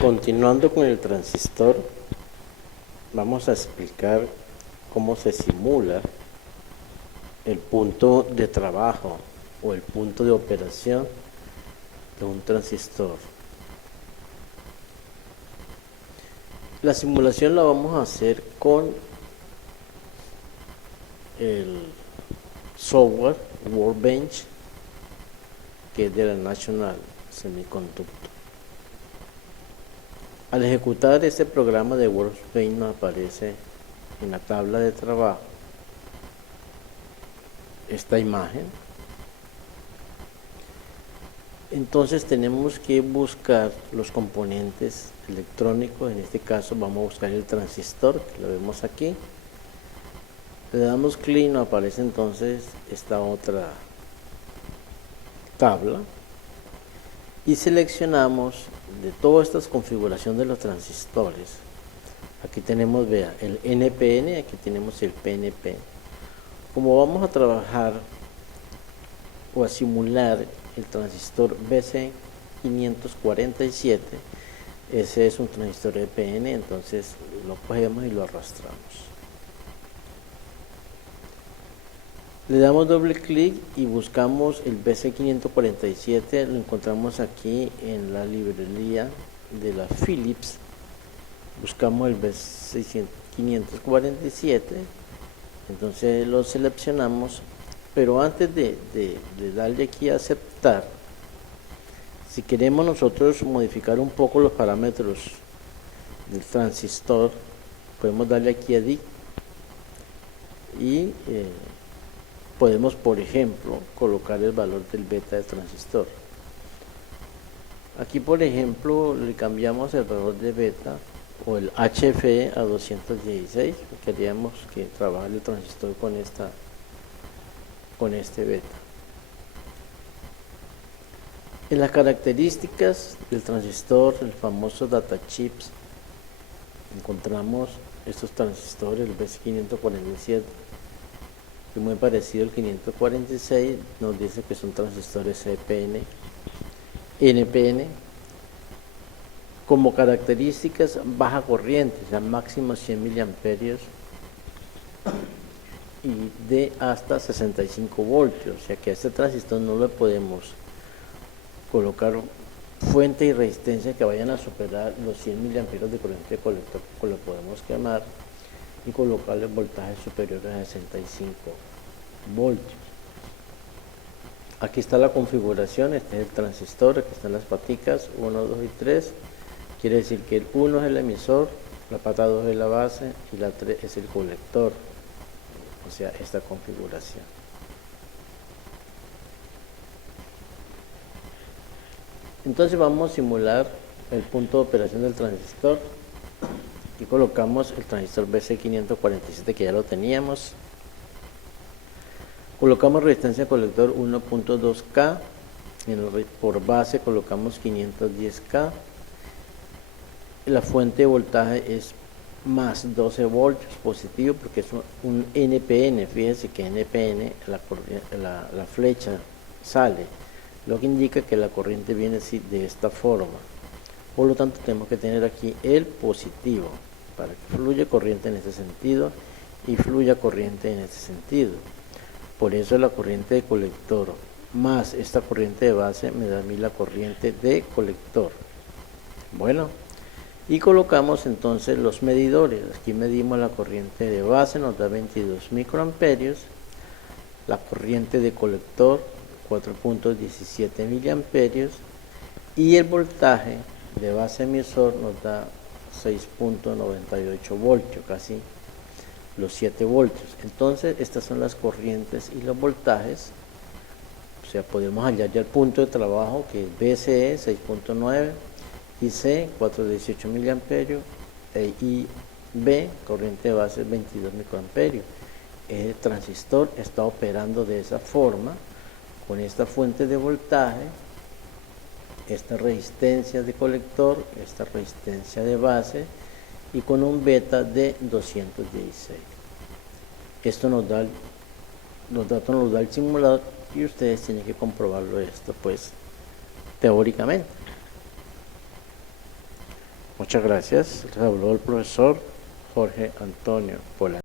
Continuando con el transistor, vamos a explicar cómo se simula el punto de trabajo o el punto de operación de un transistor. La simulación la vamos a hacer con el software Workbench, que es de la National Semiconductor. Al ejecutar este programa de Workbench nos aparece en la tabla de trabajo esta imagen. Entonces tenemos que buscar los componentes electrónicos. En este caso vamos a buscar el transistor, que lo vemos aquí. Le damos clic y nos aparece entonces esta otra tabla y seleccionamos de todas estas configuraciones de los transistores. Aquí tenemos, vea, el NPN, aquí tenemos el PNP. Como vamos a trabajar o a simular el transistor BC547, ese es un transistor EPN, entonces lo cogemos y lo arrastramos. Le damos doble clic y buscamos el BC547, lo encontramos aquí en la librería de la Philips. Buscamos el BC547, entonces lo seleccionamos, pero antes de darle aquí a aceptar, si queremos nosotros modificar un poco los parámetros del transistor, podemos darle aquí a DIC y podemos, por ejemplo, colocar el valor del beta del transistor. Aquí, por ejemplo, le cambiamos el valor de beta o el HFE a 216. Queríamos que trabaje el transistor con este beta. En las características del transistor, el famoso data chips, encontramos estos transistores, el BC547, que es muy parecido al 546, nos dice que son transistores EPN, NPN. Como características, baja corriente, o sea, máximo 100 miliamperios y de hasta 65 voltios, o sea que a este transistor no le podemos colocar fuente y resistencia que vayan a superar los 100 miliamperios de corriente de colector, que lo podemos quemar, y colocarle voltajes superiores a 65 voltios. Aquí está la configuración, este es el transistor, aquí están las paticas 1, 2 y 3. Quiere decir que el 1 es el emisor, la pata 2 es la base y la 3 es el colector, o sea, esta configuración. Entonces vamos a simular el punto de operación del transistor y colocamos el transistor BC547, que ya lo teníamos. Colocamos resistencia de colector 1.2K, por base colocamos 510K. La fuente de voltaje es más 12 voltios positivo porque es un NPN. Fíjense que NPN, la flecha sale, lo que indica que la corriente viene así, de esta forma. Por lo tanto tenemos que tener aquí el positivo para que fluya corriente en este sentido y fluya corriente en este sentido. Por eso la corriente de colector más esta corriente de base me da a mí la corriente de colector. Bueno, y colocamos entonces los medidores. Aquí medimos la corriente de base, nos da 22 microamperios, la corriente de colector 4.17 miliamperios y el voltaje de base emisor nos da 6.98 voltios, casi los 7 voltios. Entonces estas son las corrientes y los voltajes, o sea, podemos hallar ya el punto de trabajo, que es BCE 6.9, IC 418 miliamperios e IB, corriente de base 22 microamperios. El transistor está operando de esa forma, con esta fuente de voltaje, esta resistencia de colector, esta resistencia de base y con un beta de 216. Esto nos da los datos, nos da el simulador y ustedes tienen que comprobarlo esto pues teóricamente. Muchas gracias. Les habló el profesor Jorge Antonio Pola.